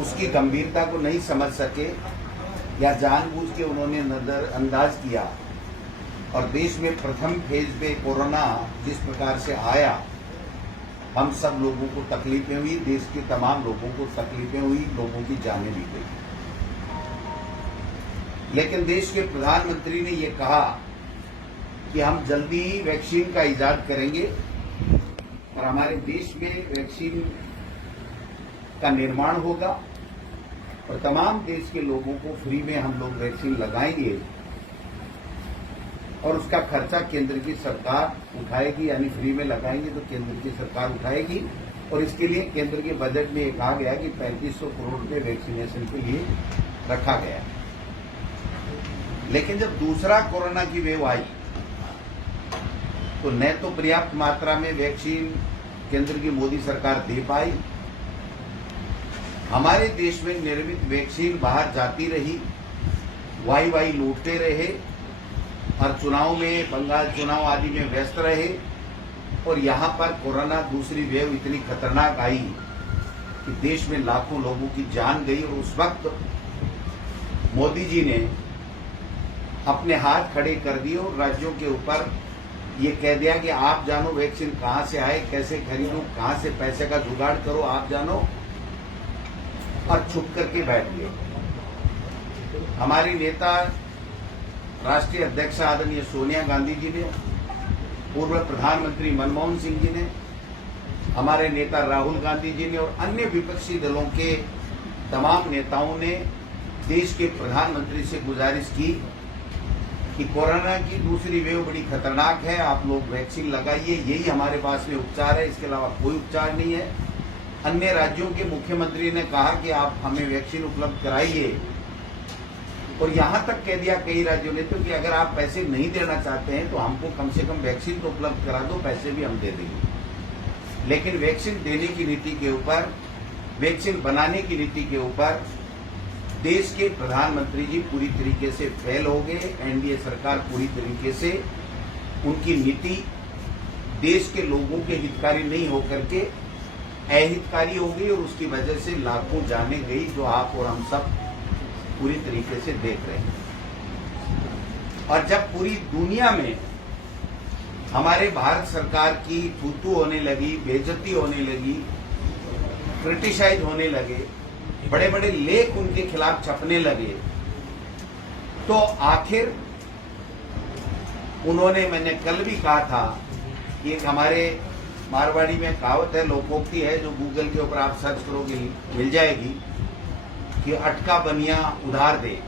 उसकी गंभीरता को नहीं समझ सके या जानबूझ के उन्होंने नजरअंदाज किया और देश में प्रथम फेज पे कोरोना जिस प्रकार से आया, हम सब लोगों को तकलीफें हुई, देश के तमाम लोगों को तकलीफें हुई, लोगों की जानें भी गई। लेकिन देश के प्रधानमंत्री ने ये कहा कि हम जल्दी ही वैक्सीन का इजाद करेंगे और हमारे देश में वैक्सीन का निर्माण होगा और तमाम देश के लोगों को फ्री में हम लोग वैक्सीन लगाएंगे और उसका खर्चा केंद्र की सरकार उठाएगी, यानी फ्री में लगाएंगे तो केंद्र की सरकार उठाएगी। और इसके लिए केंद्र के बजट में कहा गया कि 3500 करोड़ रुपए वैक्सीनेशन के लिए रखा गया। लेकिन जब दूसरा कोरोना की वेव आई तो न तो पर्याप्त मात्रा में वैक्सीन केंद्र की मोदी सरकार दे पाई, हमारे देश में निर्मित वैक्सीन बाहर जाती रही, वाई लूटते रहे और चुनाव में, बंगाल चुनाव आदि में व्यस्त रहे। और यहां पर कोरोना दूसरी वेव इतनी खतरनाक आई कि देश में लाखों लोगों की जान गई। और उस वक्त मोदी जी ने अपने हाथ खड़े कर दिए और राज्यों के ऊपर ये कह दिया कि आप जानो वैक्सीन कहां से आए, कैसे खरीदो, कहां से पैसे का जुगाड़ करो, आप जानो, और चुप करके बैठ गए। हमारी नेता राष्ट्रीय अध्यक्ष आदरणीय सोनिया गांधी जी ने, पूर्व प्रधानमंत्री मनमोहन सिंह जी ने, हमारे नेता राहुल गांधी जी ने और अन्य विपक्षी दलों के तमाम नेताओं ने देश के प्रधानमंत्री से गुजारिश की कि कोरोना की दूसरी वेव बड़ी खतरनाक है, आप लोग वैक्सीन लगाइए, यही हमारे पास में उपचार है, इसके अलावा कोई उपचार नहीं है। अन्य राज्यों के मुख्यमंत्री ने कहा कि आप हमें वैक्सीन उपलब्ध कराइए और यहां तक कह दिया कई राज्यों ने तो कि अगर आप पैसे नहीं देना चाहते हैं तो हमको कम से कम वैक्सीन तो उपलब्ध करा दो, पैसे भी हम दे देंगे। लेकिन वैक्सीन देने की नीति के ऊपर, वैक्सीन बनाने की नीति के ऊपर देश के प्रधानमंत्री जी पूरी तरीके से फेल हो गए। एनडीए सरकार पूरी तरीके से, उनकी नीति देश के लोगों के हितकारी नहीं होकर के अहितकारी हो गई और उसकी वजह से लाखों जाने गई, जो आप और हम सब पूरी तरीके से देख रहे हैं। और जब पूरी दुनिया में हमारे भारत सरकार की थू-थू होने लगी, बेइज्जती होने लगी, क्रिटिसाइज होने लगे, बड़े बड़े लेख उनके खिलाफ छपने लगे, तो आखिर उन्होंने, मैंने कल भी कहा था कि एक हमारे मारवाड़ी में कहावत है, लोकोक्ति है, जो गूगल के ऊपर आप सर्च करोगे मिल जाएगी, कि अटका बनिया उधार दे,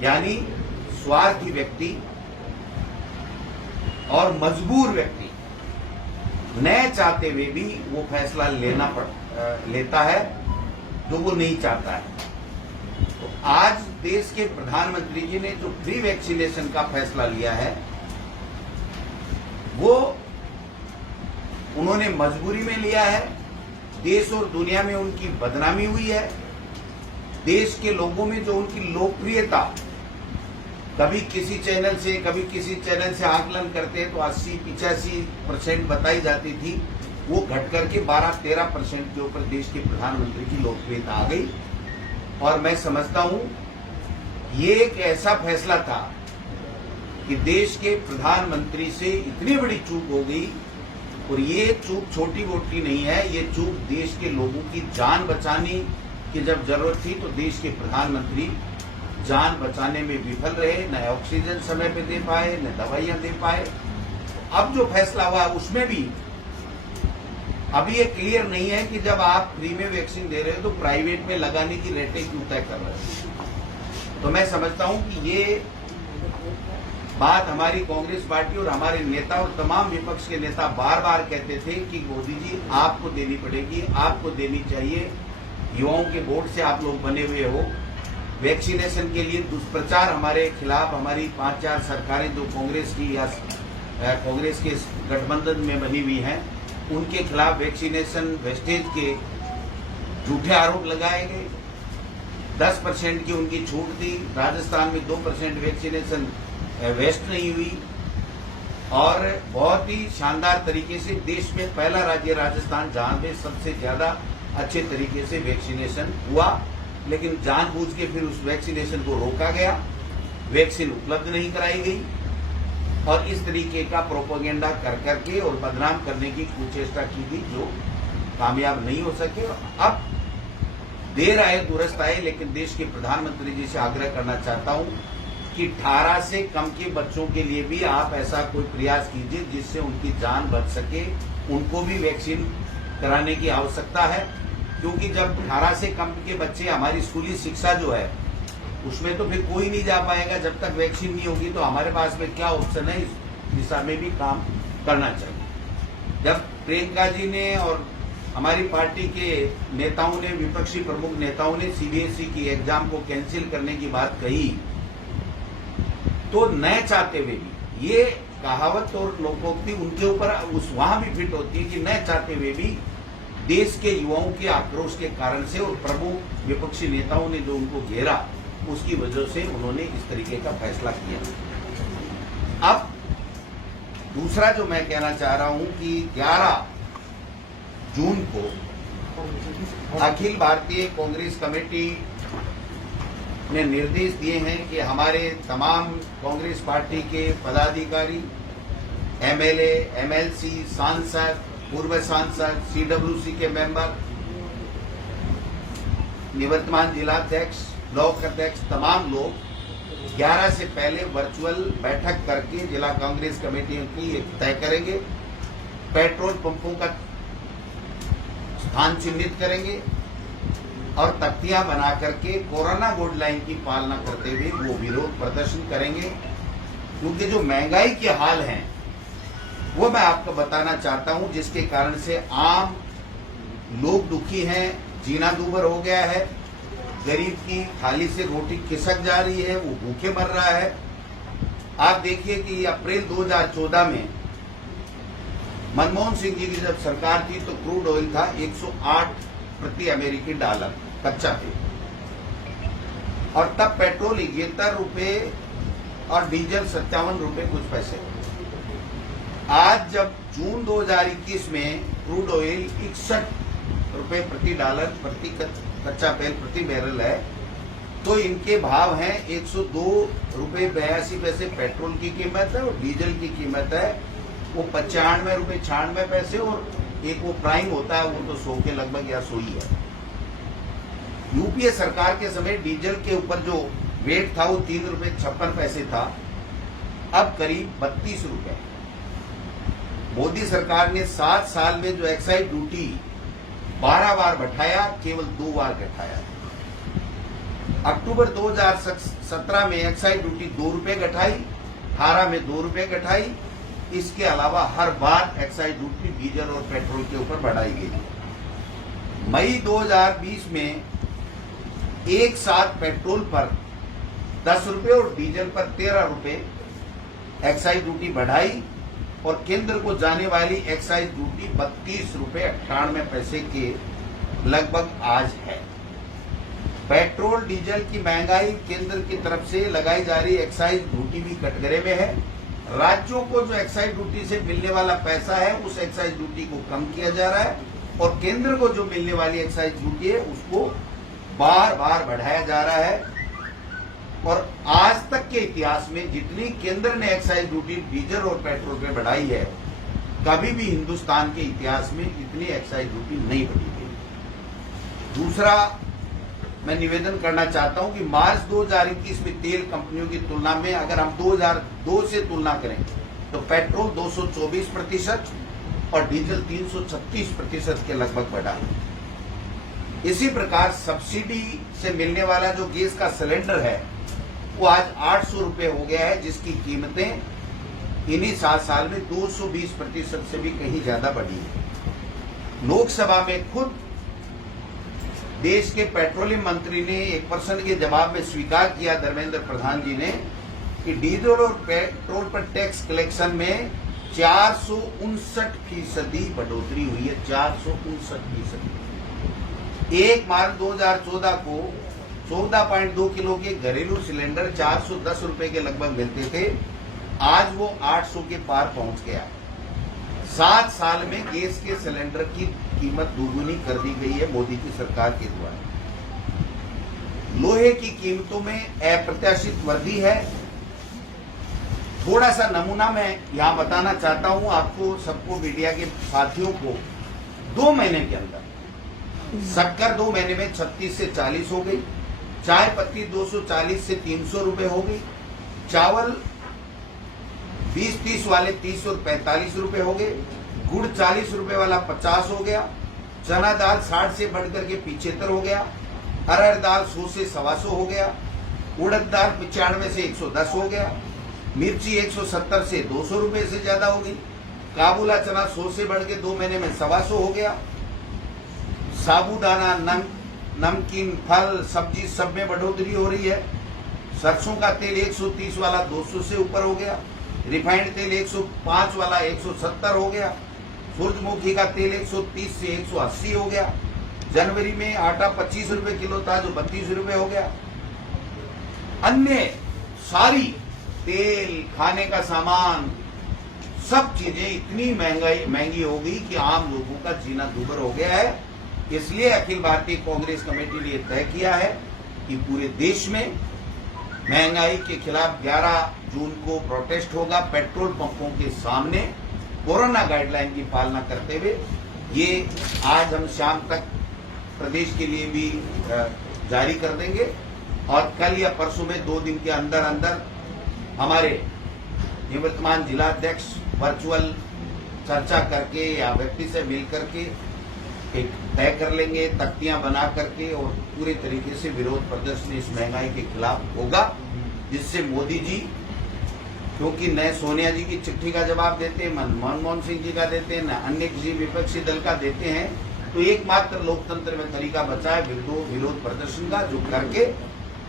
यानी स्वार्थी व्यक्ति और मजबूर व्यक्ति न चाहते हुए भी वो फैसला लेता है जो वो नहीं चाहता है। तो आज देश के प्रधानमंत्री जी ने जो फ्री वैक्सीनेशन का फैसला लिया है, वो उन्होंने मजबूरी में लिया है। देश और दुनिया में उनकी बदनामी हुई है। देश के लोगों में जो उनकी लोकप्रियता, कभी किसी चैनल से कभी किसी चैनल से आकलन करते हैं तो 80-85% बताई जाती थी, वो घट करके 12-13% के ऊपर देश के प्रधानमंत्री की लोकप्रियता आ गई। और मैं समझता हूं ये एक ऐसा फैसला था कि देश के प्रधानमंत्री से इतनी बड़ी चूक हो गई, और ये चूक छोटी मोटी नहीं है, ये चूक देश के लोगों की जान बचाने की जब जरूरत थी तो देश के प्रधानमंत्री जान बचाने में विफल रहे, न ऑक्सीजन समय पे दे पाए, न दवाइयां दे पाए। अब जो फैसला हुआ उसमें भी अभी ये क्लियर नहीं है कि जब आप फ्री में वैक्सीन दे रहे हो तो प्राइवेट में लगाने की रेटें क्यों तय कर रहे हो। तो मैं समझता हूं कि ये बात हमारी कांग्रेस पार्टी और हमारे नेता और तमाम विपक्ष के नेता बार बार कहते थे कि मोदी जी आपको देनी पड़ेगी, आपको देनी चाहिए, युवाओं के वोट से आप लोग बने हुए हो। वैक्सीनेशन के लिए दुष्प्रचार हमारे खिलाफ, हमारी 5-4 सरकारें जो कांग्रेस की या कांग्रेस के गठबंधन में बनी हुई हैं, उनके खिलाफ वैक्सीनेशन वेस्टेज के झूठे आरोप लगाए गए। 10% की उनकी छूट दी, राजस्थान में 2% वैक्सीनेशन वेस्ट नहीं हुई, और बहुत ही शानदार तरीके से देश में पहला राज्य राजस्थान जहां में सबसे ज्यादा अच्छे तरीके से वैक्सीनेशन हुआ, लेकिन जानबूझ के फिर उस वैक्सीनेशन को रोका गया, वैक्सीन उपलब्ध नहीं कराई गई और इस तरीके का प्रोपेगेंडा कर करके और बदनाम करने की कुचेष्टा की गई जो कामयाब नहीं हो सके। अब देर आए दुरुस्त आए, लेकिन देश के प्रधानमंत्री जी से आग्रह करना चाहता हूं कि 18 से कम के बच्चों के लिए भी आप ऐसा कोई प्रयास कीजिए जिससे उनकी जान बच सके, उनको भी वैक्सीन कराने की आवश्यकता है। क्योंकि जब 18 से कम के बच्चे, हमारी स्कूली शिक्षा जो है उसमें तो फिर कोई नहीं जा पाएगा जब तक वैक्सीन नहीं होगी, तो हमारे पास में क्या ऑप्शन है, इस दिशा में भी काम करना चाहिए। जब प्रियंका जी ने और हमारी पार्टी के नेताओं ने, विपक्षी प्रमुख नेताओं ने सीबीएसई की एग्जाम को कैंसिल करने की बात कही, तो न चाहते हुए भी, ये कहावत और लोकोक्ति उनके ऊपर उस वहां भी फिट होती है कि न चाहते हुए भी देश के युवाओं के आक्रोश के कारण से और प्रमुख विपक्षी नेताओं ने जो उनको घेरा, उसकी वजह से उन्होंने इस तरीके का फैसला किया। अब दूसरा जो मैं कहना चाह रहा हूं कि 11 जून को अखिल भारतीय कांग्रेस कमेटी ने निर्देश दिए हैं कि हमारे तमाम कांग्रेस पार्टी के पदाधिकारी, एमएलए, एमएलसी, सांसद, पूर्व सांसद, सीडब्ल्यूसी के मेंबर, निवर्तमान जिलाध्यक्ष, ब्लॉक अध्यक्ष, तमाम लोग 11 से पहले वर्चुअल बैठक करके जिला कांग्रेस कमेटियों की एक तय करेंगे, पेट्रोल पंपों का स्थान चिन्हित करेंगे और तख्तियां बना करके कोरोना गाइडलाइन की पालना करते हुए वो विरोध प्रदर्शन करेंगे। क्योंकि जो महंगाई के हाल हैं वो मैं आपको बताना चाहता हूं, जिसके कारण से आम लोग दुखी हैं, जीना दूभर हो गया है, गरीब की थाली से रोटी खिसक जा रही है, वो भूखे मर रहा है। आप देखिए कि अप्रैल 2014 में मनमोहन सिंह जी की जब सरकार थी तो क्रूड ऑयल था 108 प्रति अमेरिकी डॉलर कच्चा तेल, और तब पेट्रोल 71 रुपए और डीजल 57 रुपए कुछ पैसे। आज जब जून 2021 में क्रूड ऑयल 61 रुपए प्रति डॉलर प्रति कच्चा तेल प्रति बैरल है, तो इनके भाव हैं 102 रुपए 82 पैसे पेट्रोल की कीमत है और डीजल की कीमत है वो 95 रुपए 96 पैसे, और एक वो प्राइम होता है वो तो 100 के लगभग या 100 ही है। यूपीए सरकार के समय डीजल के ऊपर जो वेट था वो 3 रुपए 56 पैसे था, अब करीब 32 रुपए। मोदी सरकार ने 7 साल में जो एक्साइज ड्यूटी 12 बार बढ़ाया, केवल 2 बार घटाया। अक्टूबर 2017 में एक्साइज ड्यूटी 2 रुपए घटाई, 18 में 2 रुपए घटाई। इसके अलावा हर बार एक्साइज ड्यूटी डीजल और पेट्रोल के ऊपर बढ़ाई गई। मई 2020 में एक साथ पेट्रोल पर 10 रुपए और डीजल पर 13 रुपए एक्साइज ड्यूटी बढ़ाई और केंद्र को जाने वाली एक्साइज ड्यूटी 32 रुपए 98 पैसे के लगभग आज है। पेट्रोल डीजल की महंगाई केंद्र की तरफ से लगाई जा रही एक्साइज ड्यूटी भी कटघरे में है। राज्यों को जो एक्साइज ड्यूटी से मिलने वाला पैसा है उस एक्साइज ड्यूटी को कम किया जा रहा है और केंद्र को जो मिलने वाली एक्साइज ड्यूटी है उसको बार बार बढ़ाया जा रहा है। और आज तक के इतिहास में जितनी केंद्र ने एक्साइज ड्यूटी डीजल और पेट्रोल पे बढ़ाई है, कभी भी हिंदुस्तान के इतिहास में इतनी एक्साइज ड्यूटी नहीं बढ़ी गई। दूसरा मैं निवेदन करना चाहता हूं कि मार्च 2021 में तेल कंपनियों की तुलना में अगर हम 2002 से तुलना करें तो पेट्रोल 224% और डीजल 336% के लगभग बढ़ा। इसी प्रकार सब्सिडी से मिलने वाला जो गैस का सिलेंडर है वो आज 800 रुपए हो गया है, जिसकी कीमतें इन्हीं 7 साल में 220% से भी कहीं ज्यादा बढ़ी है। लोकसभा में खुद देश के पेट्रोलियम मंत्री ने एक प्रश्न के जवाब में स्वीकार किया, धर्मेंद्र प्रधान जी ने, कि डीजल और पेट्रोल पर टैक्स कलेक्शन में 459% बढ़ोतरी हुई है। 459%। 1 मार्च 2014 को 14.2 किलो के घरेलू सिलेंडर 410 रुपए के लगभग मिलते थे, आज वो 800 के पार पहुंच गया। 7 साल में गैस के सिलेंडर की कीमत दोगुनी कर दी गई है मोदी की सरकार के द्वारा। लोहे की कीमतों में अप्रत्याशित वृद्धि है। थोड़ा सा नमूना मैं यहां बताना चाहता हूं आपको सबको, मीडिया के साथियों को। 2 महीने के अंदर शक्कर 2 महीने में 36 से 40 हो गई, चाय पत्ती 240 से 300 रुपए हो गई, चावल 20-30 वाले 30 और 45 रुपए हो गए, गुड़ 40 रुपए वाला 50 हो गया, चना दाल 60 से बढ़कर के 75 हो गया, अरहर दाल 100 से 125 हो गया, उड़द दाल 95 से 110 हो गया, मिर्ची 170 से 200 रुपए से ज्यादा हो गई, काबुला चना 100 से बढ़ के 2 महीने में 125 हो गया, साबूदाना, नमकीन, फल, सब्जी सब में बढ़ोतरी हो रही है। सरसों का तेल 130 वाला 200 से ऊपर हो गया, रिफाइंड तेल 105 वाला 170 हो गया, सूरजमुखी का तेल 130 से 180 हो गया। जनवरी में आटा 25 रुपए किलो था जो 32 रुपए हो गया। अन्य सारी तेल, खाने का सामान, सब चीजें इतनी महंगी हो गई कि आम लोगों का जीना दूभर हो गया है। इसलिए अखिल भारतीय कांग्रेस कमेटी ने तय किया है कि पूरे देश में महंगाई के खिलाफ 11 जून को प्रोटेस्ट होगा पेट्रोल पंपों के सामने, कोरोना गाइडलाइन की पालना करते हुए। ये आज हम शाम तक प्रदेश के लिए भी जारी कर देंगे और कल या परसों में 2 दिन के अंदर अंदर हमारे निवर्तमान जिलाध्यक्ष वर्चुअल चर्चा करके या व्यक्ति से मिल करके एक तय कर लेंगे, तख्तियां बना करके, और पूरे तरीके से विरोध प्रदर्शन इस महंगाई के खिलाफ होगा, जिससे मोदी जी, क्योंकि न सोनिया जी की चिट्ठी का जवाब देते हैं, मनमोहन सिंह जी का देते हैं, न अन्य किसी विपक्षी दल का देते हैं, तो एकमात्र लोकतंत्र में तरीका बचा है विरोध प्रदर्शन का, जो करके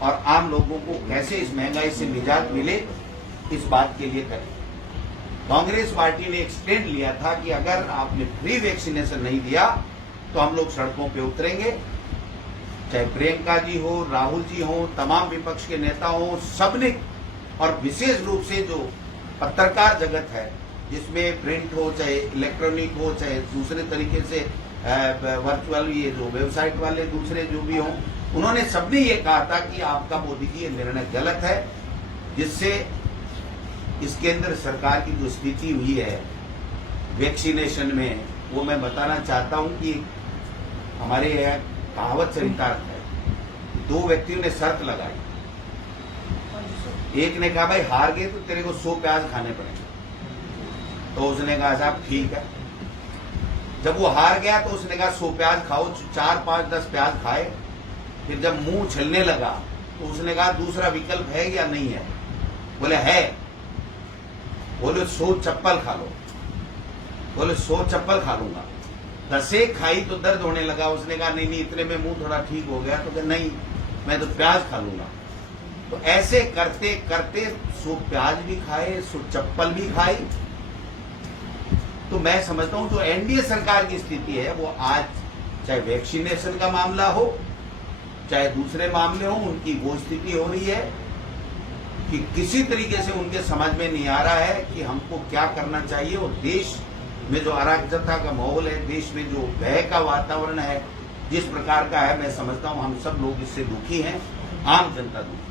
और आम लोगों को कैसे इस महंगाई से निजात मिले इस बात के लिए करें। कांग्रेस पार्टी ने एक स्टैंड लिया था कि अगर आपने फ्री वैक्सीनेशन नहीं दिया तो हम लोग सड़कों पे उतरेंगे। चाहे प्रियंका जी हो, राहुल जी हो, तमाम विपक्ष के नेता हो, सबने, और विशेष रूप से जो पत्रकार जगत है जिसमें प्रिंट हो, चाहे इलेक्ट्रॉनिक हो, चाहे दूसरे तरीके से वर्चुअल, ये जो वेबसाइट वाले दूसरे जो भी हों, उन्होंने सबने ये कहा था कि आपका मोदी जी ये निर्णय गलत है, जिससे इसके अंदर सरकार की जो स्थिति हुई है वैक्सीनेशन में, वो मैं बताना चाहता हूं कि हमारे यह कहावत चरितार्थ है। 2 व्यक्तियों ने शर्त लगाई, एक ने कहा भाई हार गए तो तेरे को 100 प्याज खाने पड़ेंगे, तो उसने कहा साहब ठीक है। जब वो हार गया तो उसने कहा 100 प्याज खाओ, 4, 5, 10 प्याज खाए। फिर जब मुंह छलने लगा तो उसने कहा दूसरा विकल्प है या नहीं है? बोले है। बोले 100 चप्पल खा लो। बोले 100 चप्पल खा लूंगा। 10 खाई तो दर्द होने लगा। उसने कहा नहीं, इतने में मुंह थोड़ा ठीक हो गया। तो कहा नहीं, मैं तो प्याज खा लूंगा। तो ऐसे करते करते 100 प्याज भी खाए, 100 चप्पल भी खाई। तो मैं समझता हूं जो एनडीए सरकार की स्थिति है वो आज, चाहे वैक्सीनेशन का मामला हो, चाहे दूसरे मामले हो, उनकी वो स्थिति हो रही है कि किसी तरीके से उनके समझ में नहीं आ रहा है कि हमको क्या करना चाहिए। और देश में जो अराजकता का माहौल है, देश में जो भय का वातावरण है जिस प्रकार का है, मैं समझता हूं हम सब लोग इससे दुखी हैं, आम जनता दुखी।